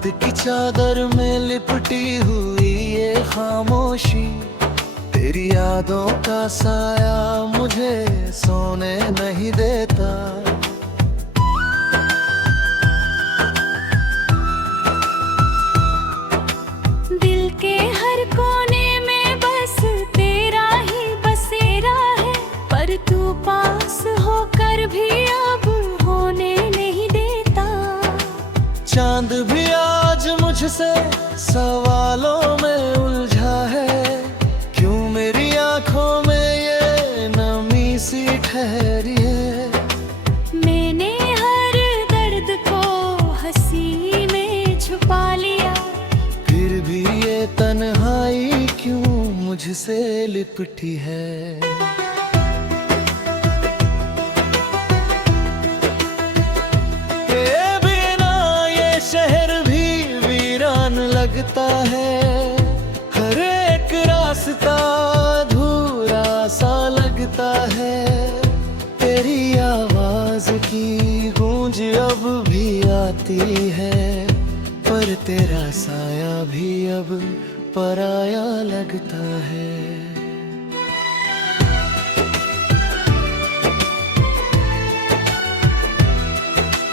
रात की चादर में लिपटी हुई ये खामोशी, तेरी यादों का साया मुझे सोने नहीं देता। दिल के हर कोने में बस तेरा ही बसेरा है, पर तू पास होकर भी अब होने नहीं देता। चांद भी आज मुझसे सवालों में उलझा है, क्यों मेरी आंखों में ये नमी सी ठहरी है। मैंने हर दर्द को हंसी में छुपा लिया, फिर भी ये तन्हाई क्यों मुझसे लिपटी है। लगता है हर एक रास्ता अधूरा सा लगता है, तेरी आवाज की गूंज अब भी आती है, पर तेरा साया भी अब पराया लगता है।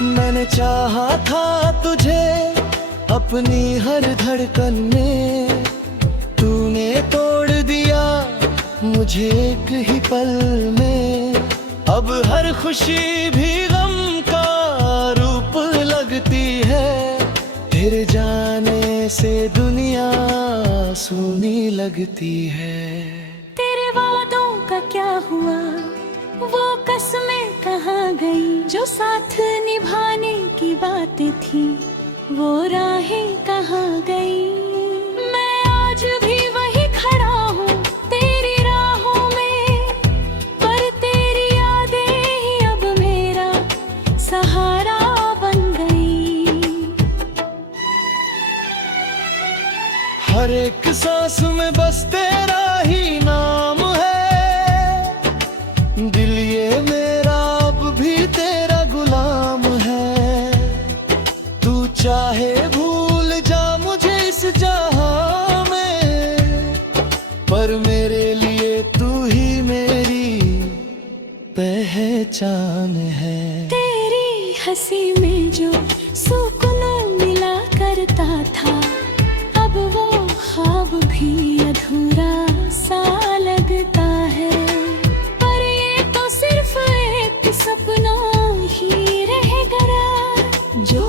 मैंने चाहा था तुझे अपनी हर धड़कन में, तूने तोड़ दिया मुझे एक ही पल में। अब हर खुशी भी गम का रूप लगती है, तेरे जाने से दुनिया सूनी लगती है। तेरे वादों का क्या हुआ, वो कसमें कहाँ गई, जो साथ निभाने की बातें थी वो राहें कहाँ गई। मैं आज भी वही खड़ा हूँ तेरी राहों में, पर तेरी यादें ही अब मेरा सहारा बन गई। हर एक सांस में बस तेरा ही नाम है, दिल ये मेरा अब भी तेरा गुलाम है। चाहे भूल जा मुझे इस जहां में, पर मेरे लिए तू ही मेरी पहचान है। तेरी हंसी में जो सुकून मिला करता था, अब वो ख्वाब भी अधूरा सा लगता है, पर ये तो सिर्फ एक सपना ही रह गया जो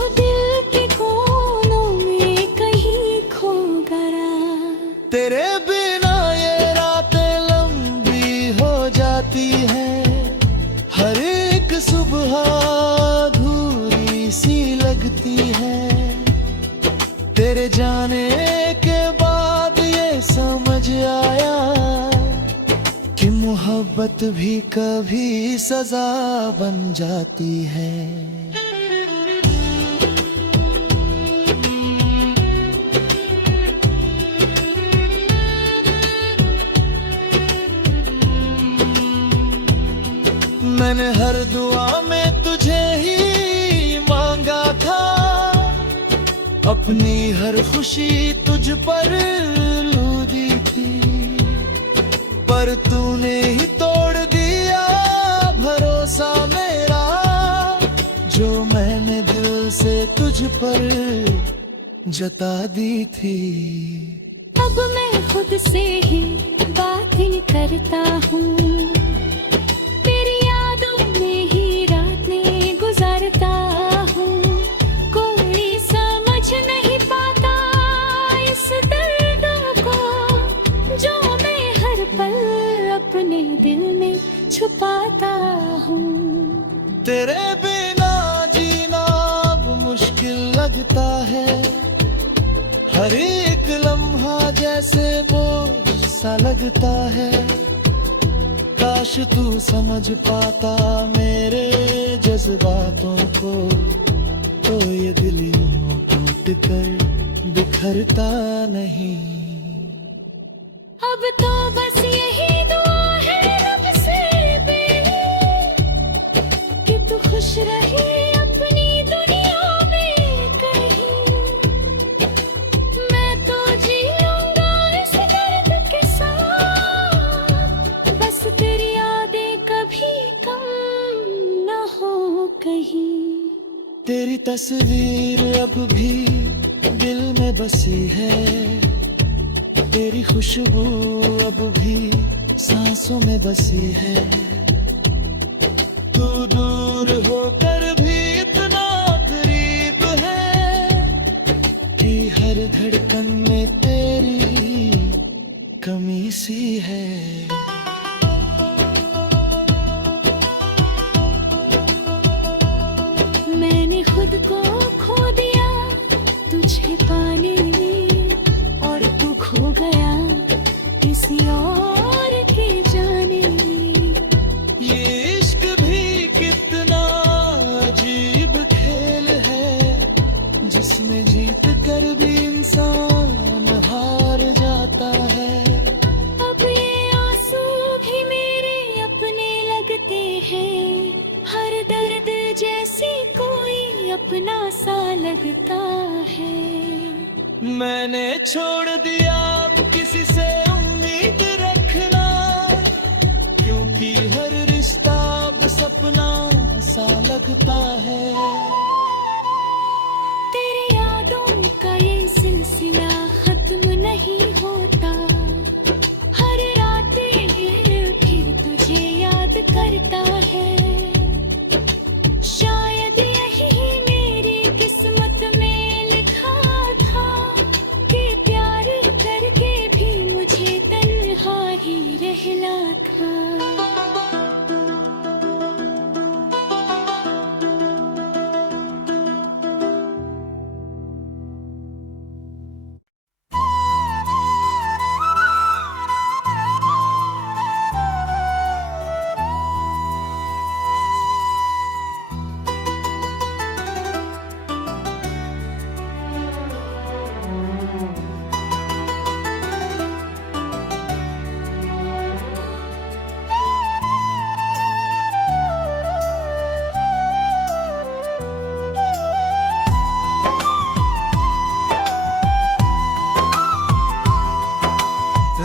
तेरे बिना ये रातें लंबी हो जाती हैं, हर एक सुबह अधूरी सी लगती है। तेरे जाने के बाद ये समझ आया कि मोहब्बत भी कभी सजा बन जाती है। मैंने हर दुआ में तुझे ही मांगा था, अपनी हर खुशी तुझ पर लूदी थी, पर तूने ही तोड़ दिया भरोसा मेरा, जो मैंने दिल से तुझ पर जता दी थी। अब मैं खुद से ही बातें करता हूँ, अपने दिल में छुपाता हूँ। तेरे बिना जीना अब मुश्किल लगता है, हर एक लम्हा जैसे बोझ सा लगता है। काश तू समझ पाता मेरे जज्बातों को, तो ये दिल यूं टूट कर बिखरता नहीं। अब तो बस यही दुआ है रब से कि तू खुश रहे अपनी दुनिया में कहीं। तेरी तस्वीर अब भी दिल में बसी है, तेरी खुशबू अब भी सांसों में बसी है। तू दूर होकर भी इतना करीब है कि हर धड़कन में तेरी कमी सी है। मैंने खुद को खो दिया तुझे पाने में, और तू खो गया किसी और के जाने में। ये इश्क भी कितना अजीब खेल है, जिसमें जीत कर भी इंसान हार जाता है। अब ये आंसू भी मेरे अपने लगते हैं, हर दर्द जैसे कोई अपना सा लगता है। मैंने छोड़ दिया अब किसी से उम्मीद रखना, क्योंकि हर रिश्ता अब सपना सा लगता है। तेरी यादों का ये सिलसिला खत्म नहीं होता, हर रात फिर तुझे याद करता है। शायद यही मेरी किस्मत में लिखा था कि प्यार करके भी मुझे तन्हा ही रहना था।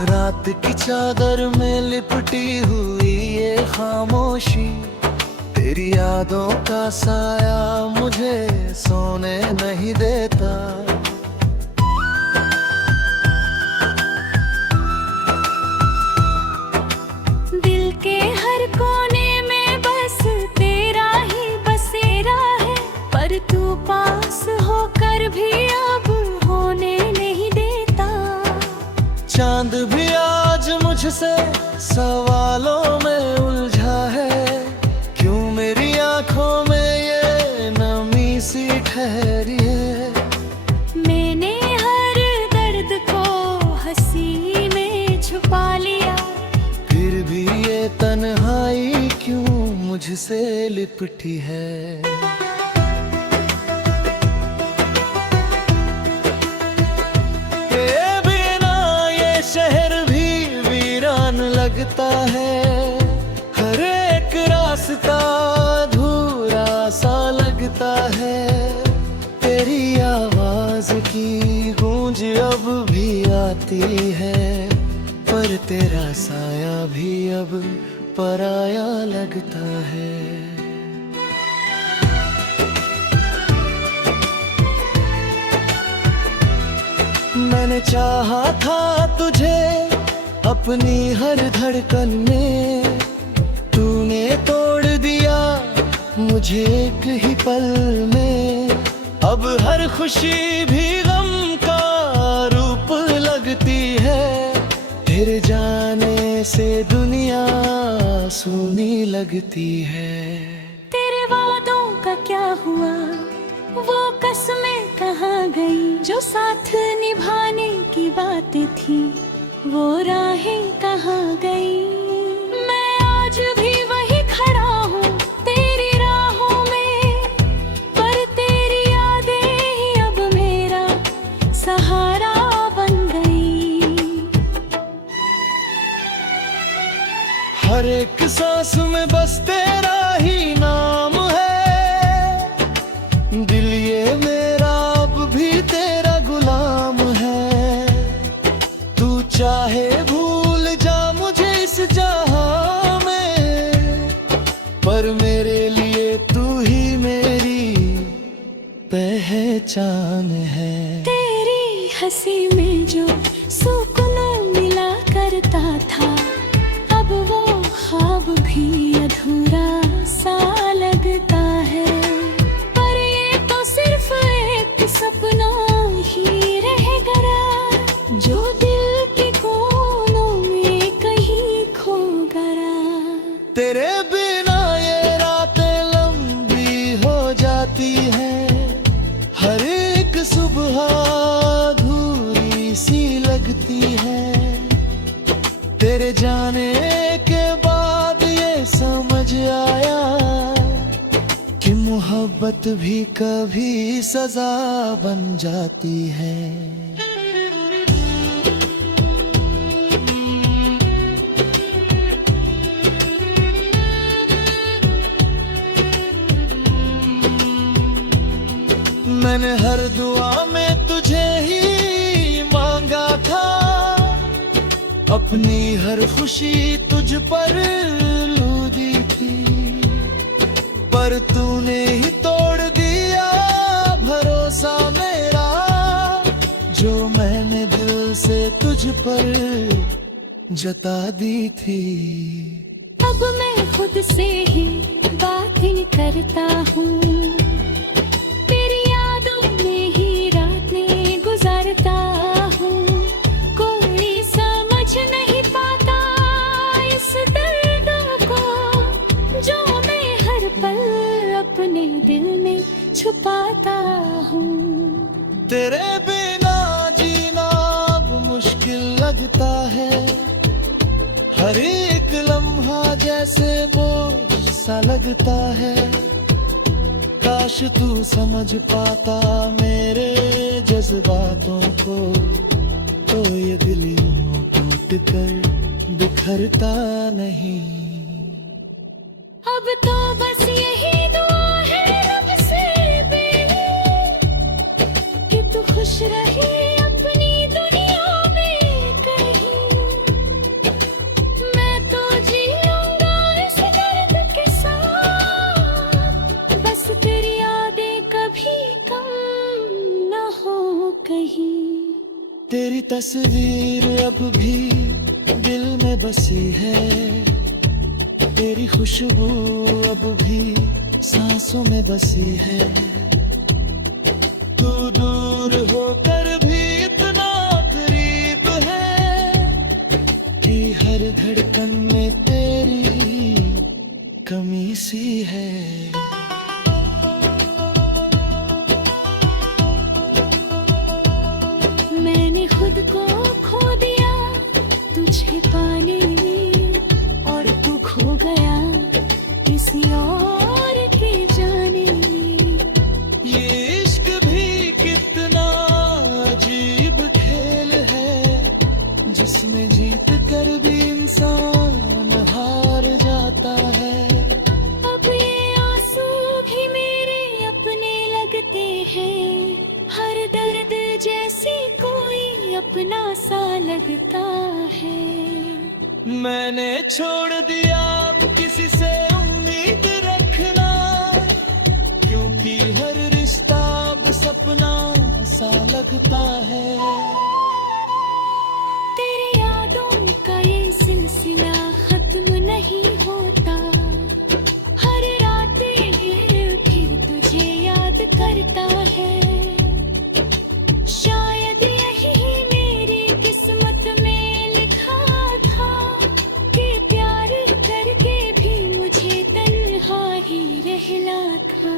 रात की चादर में लिपटी हुई ये खामोशी, तेरी यादों का साया मुझे सोने नहीं देता। दिल के हर कोने में बस तेरा ही बसेरा है, पर तू पास होकर भी अब होने नहीं देता। चांद भी आज मुझसे सवालों में उलझा है, क्यों मेरी आंखों में ये नमी सी ठहरी है। मैंने हर दर्द को हंसी में छुपा लिया, फिर भी ये तन्हाई क्यों मुझसे लिपटी है। लगता है हर एक रास्ता अधूरा सा लगता है। तेरी आवाज की गूंज अब भी आती है, पर तेरा साया भी अब पराया लगता है। मैंने चाहा था तुझे अपनी हर धड़कन में, तूने तोड़ दिया मुझे एक ही पल में। अब हर खुशी भी गम का रूप लगती है, फिर जाने से दुनिया सूनी लगती है। तेरे वादों का क्या हुआ, वो कसमें कहाँ गई, जो साथ निभाने की बातें थी वो राहें कहाँ गई। मैं आज भी वही खड़ा हूँ तेरी राहों में, पर तेरी यादें ही अब मेरा सहारा बन गई। हर एक सांस में बस तेरा ही नाम है, दिल ये मेरा अब भी तेरा गुलाम है। तू चाहे भूल जा मुझे इस जहां में, पर मेरे लिए तू ही मेरी पहचान है। तेरी हंसी में जो सुकून मिला करता था, अब वो ख्वाब भी अधूरा सा लगता है। पर ये तो सिर्फ एक सपना ही रह गया, जो दिल के कोनों में कहीं खो गया। तेरे बिना ये रातें लंबी हो जाती है, हर एक सुबह अधूरी सी लगती है। तेरे जाने के बाद ये समझ आया कि मोहब्बत भी कभी सजा बन जाती है। मैंने हर दुआ में तुझे ही मांगा था, अपनी हर खुशी तुझ पर लूदी थी। पर तूने ही तोड़ दिया भरोसा मेरा, जो मैंने दिल से तुझ पर जता दी थी। अब मैं खुद से ही बातें करता हूँ, गुजारता हूँ। कोई समझ नहीं पाता इस दर्द को, जो मैं हर पल अपने दिल में छुपाता हूँ। तेरे बिना जीना अब मुश्किल लगता है, हर एक लम्हा जैसे बोझ सा लगता है। काश तू समझ पाता मेरे जज्बातों को, तो ये दिल यूं टूट कर बिखरता नहीं। अब तो बस यही दुआ है रब से कि तू खुश रहे अपनी दुनिया में कहीं। मैं तो जी लूंगा इस दर्द के साथ, बस तेरी यादें कभी कम न हो कहीं। तेरी तस्वीर अब भी दिल में बसी है, तेरी खुशबू अब भी सांसों में बसी है। तू दूर होकर भी इतना करीब है कि हर धड़कन में तेरी कमी सी है। मैंने खुद को खो दिया तुझे पाने में, और तू खो गया किसी और के जाने में। ये इश्क भी कितना अजीब खेल है, जिसमें जीत कर भी इंसान हार जाता है। अब ये आंसू भी मेरे अपने लगते हैं, हर दर्द जैसे कोई अपना सा लगता है। मैंने छोड़ दिया अब किसी से उम्मीद रखना, क्योंकि हर रिश्ता अब सपना सा लगता है। तेरी यादों का ये सिलसिला खत्म नहीं होता, हर रात फिर तुझे याद करता है। शायद यही मेरी किस्मत में लिखा था कि प्यार करके भी मुझे तन्हा ही रहना था।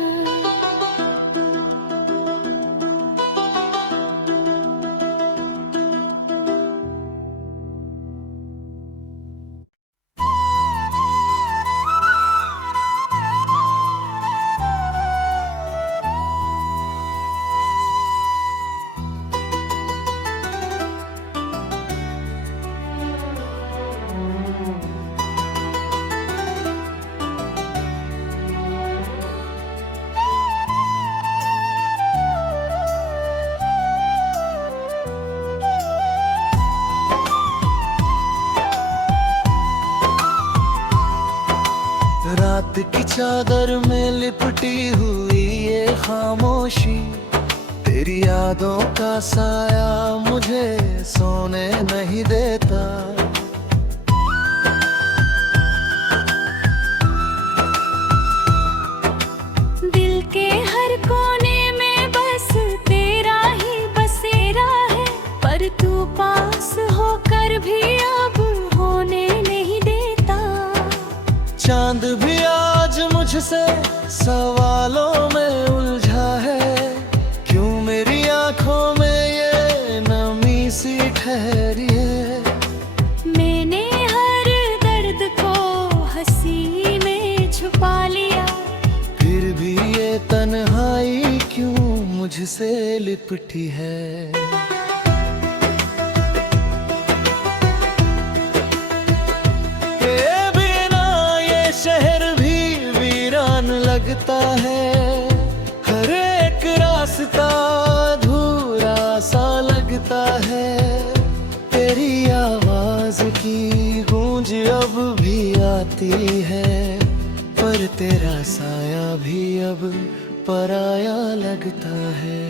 रात की चादर में लिपटी हुई ये खामोशी, तेरी यादों का साया मुझे सोने नहीं देता। दिल के हर कोने में बस तेरा ही बसेरा है, पर तू पास होकर भी अब होने नहीं देता। चांद भी आज मुझसे सवालों में उलझा है, क्यों मेरी आंखों में ये नमी सी ठहरी है। मैंने हर दर्द को हंसी में छुपा लिया, फिर भी ये तन्हाई क्यों मुझसे लिपटी है। तेरे बिना ये शहर भी वीरान लगता है, हर एक रास्ता अधूरा सा लगता है। तेरी आवाज की गूंज अब भी आती है, पर तेरा साया भी अब पराया लगता है।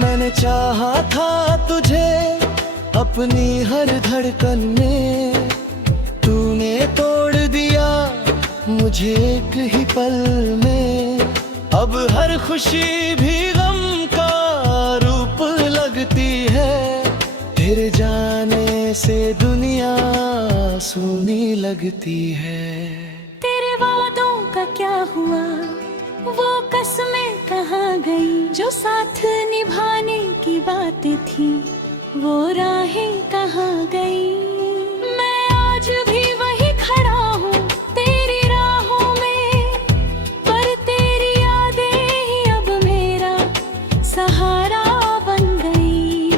मैंने चाहा था तुझे अपनी हर धड़कन में, तूने तोड़ दिया मुझे एक ही पल में। अब हर खुशी भी गम का रूप लगती है, तेरे जाने से दुनिया सूनी लगती है। तेरे वादों का क्या हुआ, वो कसमें कहाँ गई, जो साथ निभाने की बातें थी वो राहें कहाँ गई। मैं आज भी वही खड़ा हूँ तेरी राहों में, पर तेरी यादें ही अब मेरा सहारा बन गई।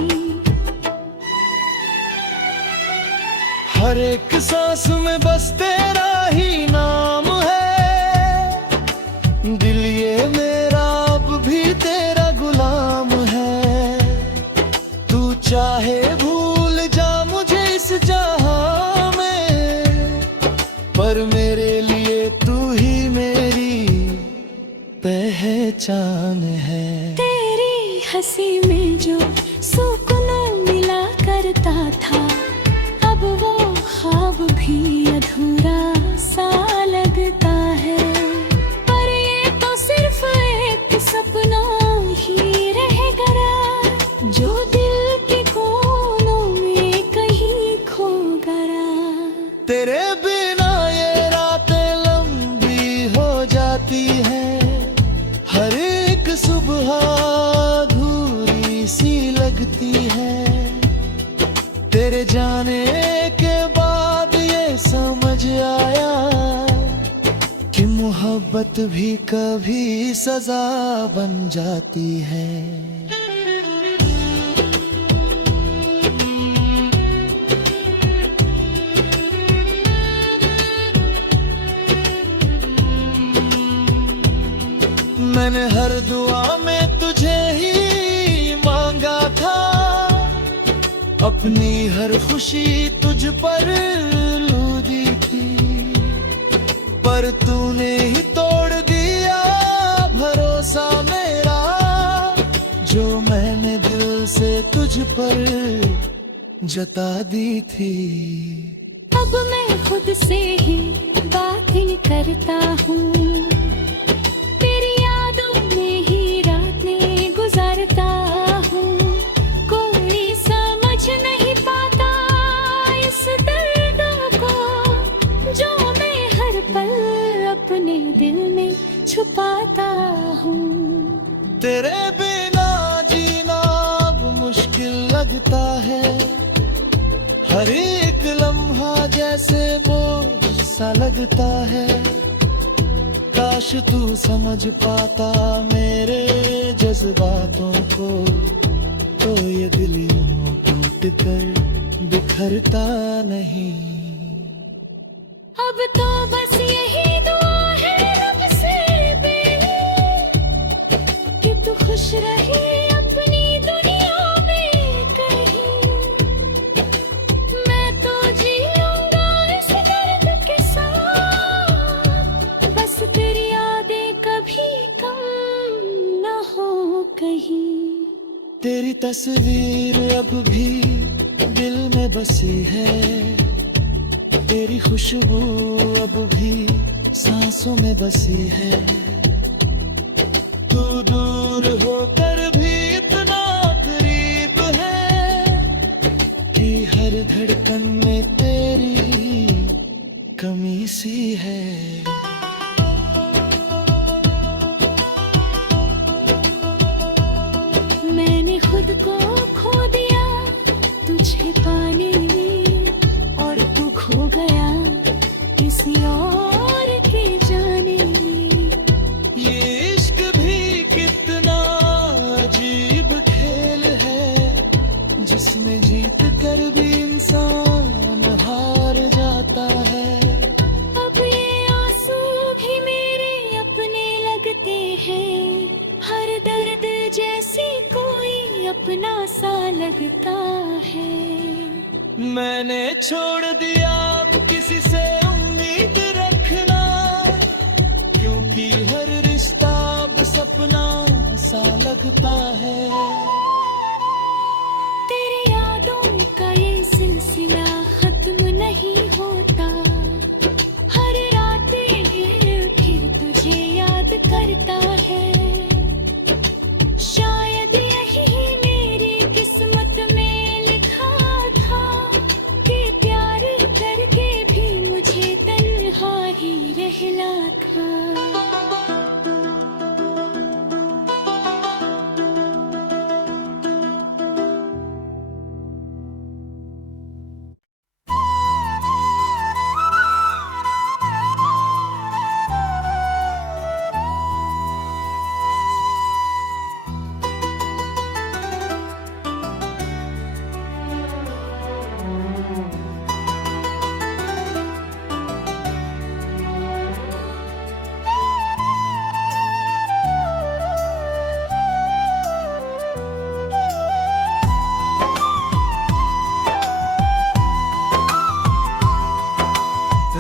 हर एक सांस में बस तेरा ही नाम है, दिल ये मेरा अब भी तेरा गुलाम है। तू चाहे भूल जा मुझे इस जहां में, पर मेरे लिए तू ही मेरी पहचान है। तेरी हंसी में जो सुकून मिला करता था, अब वो ख्वाब भी अधूरा सा लगता है। पर ये तो सिर्फ एक सपना ही रह गया, जो दिल के कोनों में कहीं खो गया। तेरे बिना ये रातें लंबी हो जाती हैं, हर एक सुबह अधूरी सी लगती है। तेरे जाने के बाद ये समझ आया कि मोहब्बत भी कभी सजा बन जाती है। मैंने हर दुआ में तुझे ही मांगा था, अपनी हर खुशी तुझ पर लूदी थी, पर तूने ही तोड़ दिया भरोसा मेरा, जो मैंने दिल से तुझ पर जता दी थी। अब मैं खुद से ही बातें करता हूँ, तेरी यादों में ही रातें गुजारता हूँ। कोई समझ नहीं पाता इस दर्द को, जो मैं हर पल अपने दिल में छुपाता हूँ। तेरे बिना जीना अब मुश्किल लगता है, हर एक लम्हा जैसे बोझ सा लगता है। काश तू समझ पाता मेरे जज्बातों को, तो ये दिल यूं टूट कर बिखरता नहीं। अब तो बस यही दुआ है रब से कि तू खुश रहे अपनी दुनिया में कहीं। मैं तो जी लूंगा इस दर्द के साथ, तस्वीर अब भी दिल में बसी है, तेरी खुशबू अब भी सांसों में बसी है। तू दूर होकर भी इतना करीब है कि हर धड़कन में तेरी कमी सी है। मैंने खुद को खो दिया तुझे पाने में, और तू खो गया किसी और के जाने में। ये इश्क भी कितना अजीब खेल है, जिसमें जीत कर भी इंसान हार जाता है। अब ये आंसू भी मेरे अपने लगते हैं, हर दर्द जैसे कोई अपना सा लगता है। मैंने छोड़ दिया अब किसी से उम्मीद रखना, क्योंकि हर रिश्ता अब सपना सा लगता है। तेरी यादों का ये सिलसिला खत्म नहीं होता, हर रात ये फिर तुझे याद करता है। शायद यही मेरी किस्मत में लिखा था कि प्यार करके भी मुझे तन्हा ही रहना था।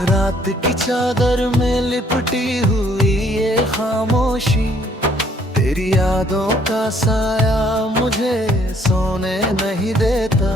रात की चादर में लिपटी हुई ये खामोशी, तेरी यादों का साया मुझे सोने नहीं देता।